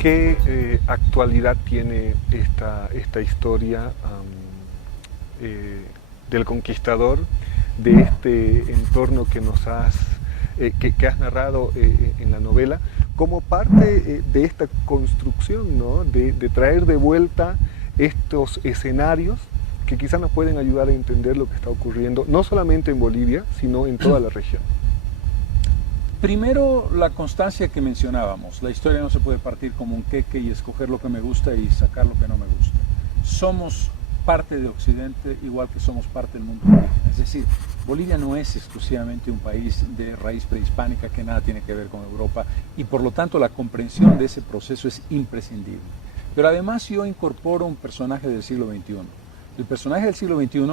¿Qué actualidad tiene esta historia del conquistador, de este entorno que que has narrado en la novela, como parte de esta construcción, ¿no? de traer de vuelta estos escenarios que quizás nos pueden ayudar a entender lo que está ocurriendo, no solamente en Bolivia, sino en toda la región? Primero, la constancia que mencionábamos. La historia no se puede partir como un queque y escoger lo que me gusta y sacar lo que no me gusta. Somos parte de Occidente igual que somos parte del mundo indígena. Es decir, Bolivia no es exclusivamente un país de raíz prehispánica que nada tiene que ver con Europa y por lo tanto la comprensión de ese proceso es imprescindible. Pero además yo incorporo un personaje del siglo XXI. El personaje del siglo XXI,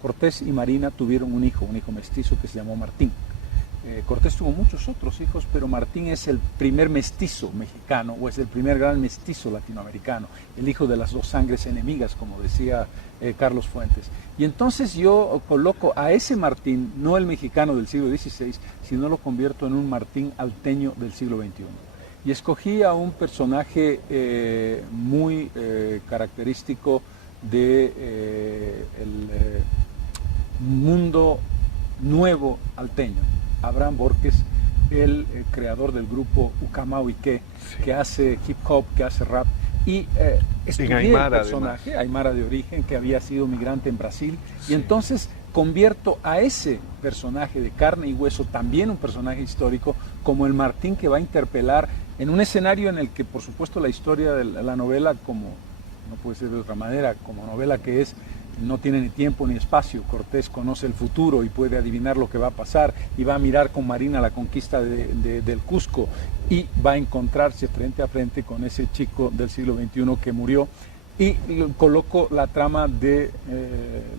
Cortés y Marina tuvieron un hijo mestizo que se llamó Martín. Cortés tuvo muchos otros hijos, pero Martín es el primer mestizo mexicano, o es el primer gran mestizo latinoamericano, el hijo de las dos sangres enemigas, como decía Carlos Fuentes. Y entonces yo coloco a ese Martín, no el mexicano del siglo XVI, sino lo convierto en un Martín alteño del siglo XXI. Y escogí a un personaje muy característico del mundo nuevo alteño. Abraham Borges, el creador del grupo Ucamau Ique, sí, que hace hip hop, que hace rap, y estudié Aymara, el personaje, además. Aymara de origen, que había sido migrante en Brasil, sí, y entonces convierto a ese personaje de carne y hueso, también un personaje histórico, como el Martín que va a interpelar en un escenario en el que, por supuesto, la historia de la novela, como no puede ser de otra manera, como novela que es, no tiene ni tiempo ni espacio. Cortés conoce el futuro y puede adivinar lo que va a pasar y va a mirar con Marina la conquista del Cusco y va a encontrarse frente a frente con ese chico del siglo XXI que murió. Y coloco la trama de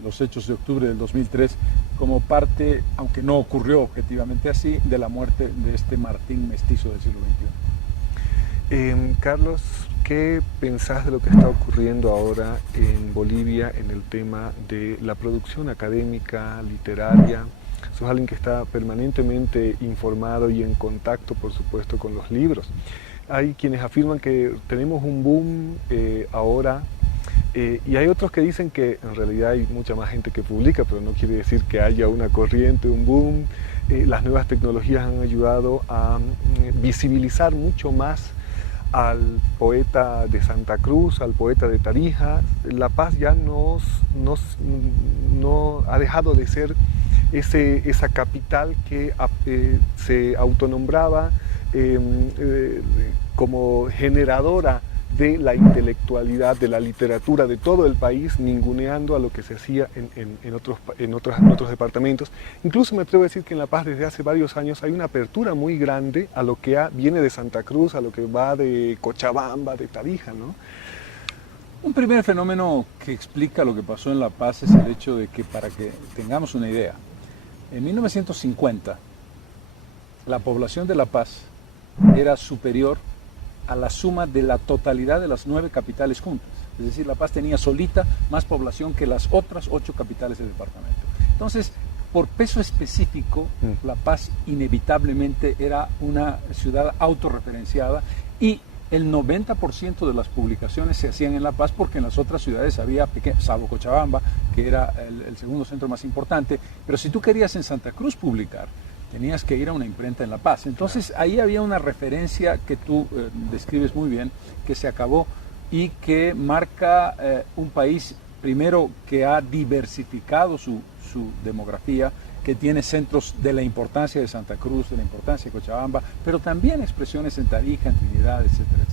los hechos de octubre del 2003 como parte, aunque no ocurrió objetivamente así, de la muerte de este Martín mestizo del siglo XXI. Carlos, ¿qué pensás de lo que está ocurriendo ahora en Bolivia en el tema de la producción académica, literaria? Sos alguien que está permanentemente informado y en contacto, por supuesto, con los libros. Hay quienes afirman que tenemos un boom ahora y hay otros que dicen que en realidad hay mucha más gente que publica, pero no quiere decir que haya una corriente, un boom. Las nuevas tecnologías han ayudado a visibilizar mucho más al poeta de Santa Cruz, al poeta de Tarija. La Paz ya no ha dejado de ser esa capital que se autonombraba como generadora de la intelectualidad, de la literatura de todo el país, ninguneando a lo que se hacía en otros departamentos. Incluso me atrevo a decir que en La Paz desde hace varios años hay una apertura muy grande a lo que viene de Santa Cruz, a lo que va de Cochabamba, de Tarija, ¿no? Un primer fenómeno que explica lo que pasó en La Paz es el hecho de que, para que tengamos una idea, en 1950 la población de La Paz era superior a la suma de la totalidad de las 9 capitales juntas. Es decir, La Paz tenía solita más población que las otras 8 capitales del departamento. Entonces, por peso específico, La Paz inevitablemente era una ciudad autorreferenciada y el 90% de las publicaciones se hacían en La Paz porque en las otras ciudades había, salvo Cochabamba, que era el segundo centro más importante, pero si tú querías en Santa Cruz publicar, tenías que ir a una imprenta en La Paz. Entonces ahí había una referencia que tú describes muy bien, que se acabó y que marca un país, primero, que ha diversificado su demografía, que tiene centros de la importancia de Santa Cruz, de la importancia de Cochabamba, pero también expresiones en Tarija, en Trinidad, etcétera,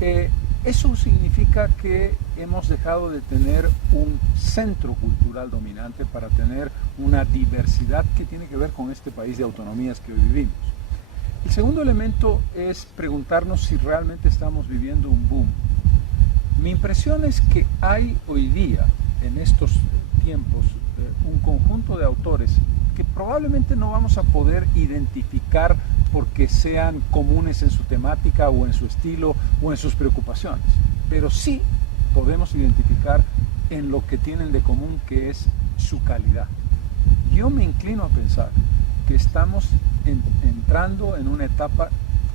etcétera. Eso significa que hemos dejado de tener un centro cultural dominante para tener una diversidad que tiene que ver con este país de autonomías que hoy vivimos. El segundo elemento es preguntarnos si realmente estamos viviendo un boom. Mi impresión es que hay hoy día, en estos tiempos, un conjunto de autores que probablemente no vamos a poder identificar porque sean comunes en su temática o en su estilo o en sus preocupaciones, pero sí podemos identificar en lo que tienen de común, que es su calidad. Yo me inclino a pensar que estamos entrando en una etapa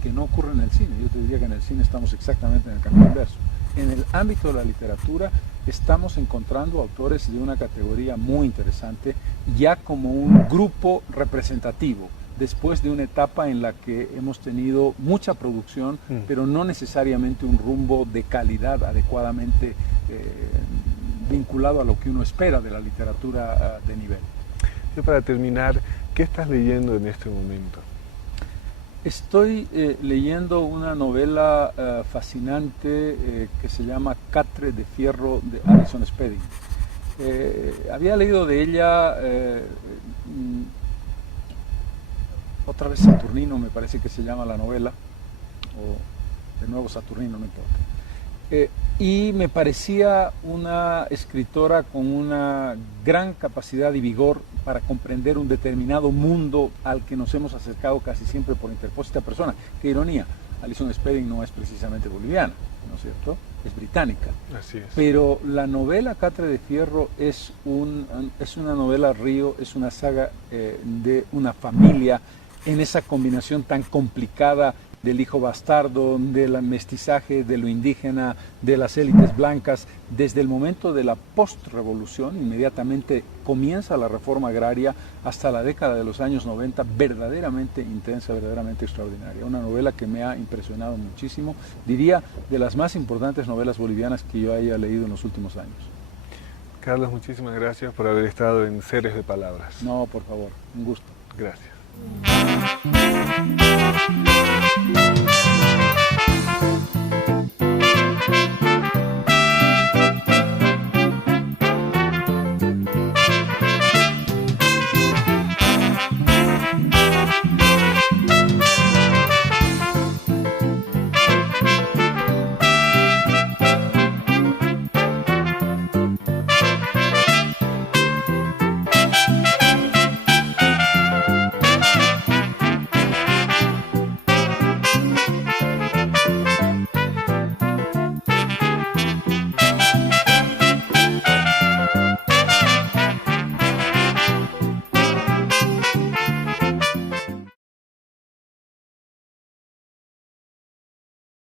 que no ocurre en el cine. Yo te diría que en el cine estamos exactamente en el camino inverso. En el ámbito de la literatura estamos encontrando autores de una categoría muy interesante, ya como un grupo representativo, después de una etapa en la que hemos tenido mucha producción, pero no necesariamente un rumbo de calidad adecuadamente vinculado a lo que uno espera de la literatura de nivel. Y para terminar, ¿qué estás leyendo en este momento? Estoy leyendo una novela fascinante que se llama Catre de Fierro de Alison Spedding. Había leído de ella otra vez Saturnino, me parece que se llama la novela, o de nuevo Saturnino, no importa. Y me parecía una escritora con una gran capacidad y vigor para comprender un determinado mundo al que nos hemos acercado casi siempre por interpósita persona. Qué ironía, Alison Spedding no es precisamente boliviana, ¿no es cierto? Es británica. Así es. Pero la novela Catre de Fierro es una novela río, es una saga de una familia en esa combinación tan complicada del hijo bastardo, del mestizaje, de lo indígena, de las élites blancas. Desde el momento de la postrevolución, inmediatamente comienza la reforma agraria hasta la década de los años 90, verdaderamente intensa, verdaderamente extraordinaria. Una novela que me ha impresionado muchísimo, diría de las más importantes novelas bolivianas que yo haya leído en los últimos años. Carlos, muchísimas gracias por haber estado en Seres de Palabras. No, por favor, un gusto. Gracias.